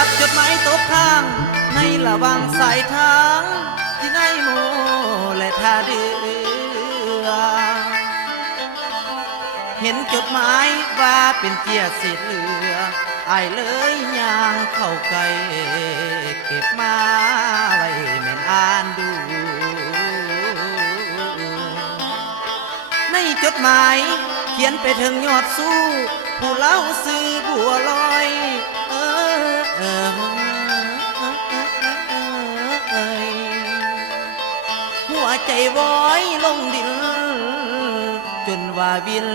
ากจดหมายตกค้างในระหว่างสายทางที่ในโมและท่าเรือเห็นจดหมายว่าเป็นเกียรติสิเหลืออายเลยย่างเข้าใกล้เก็บมาไว้แม่นอ่านดูในจดหมายเขียนไปถึงยอดสู้ผู้เล่าซื้อบัวลอยหัวใจว้อยลงดินจนว่าวิน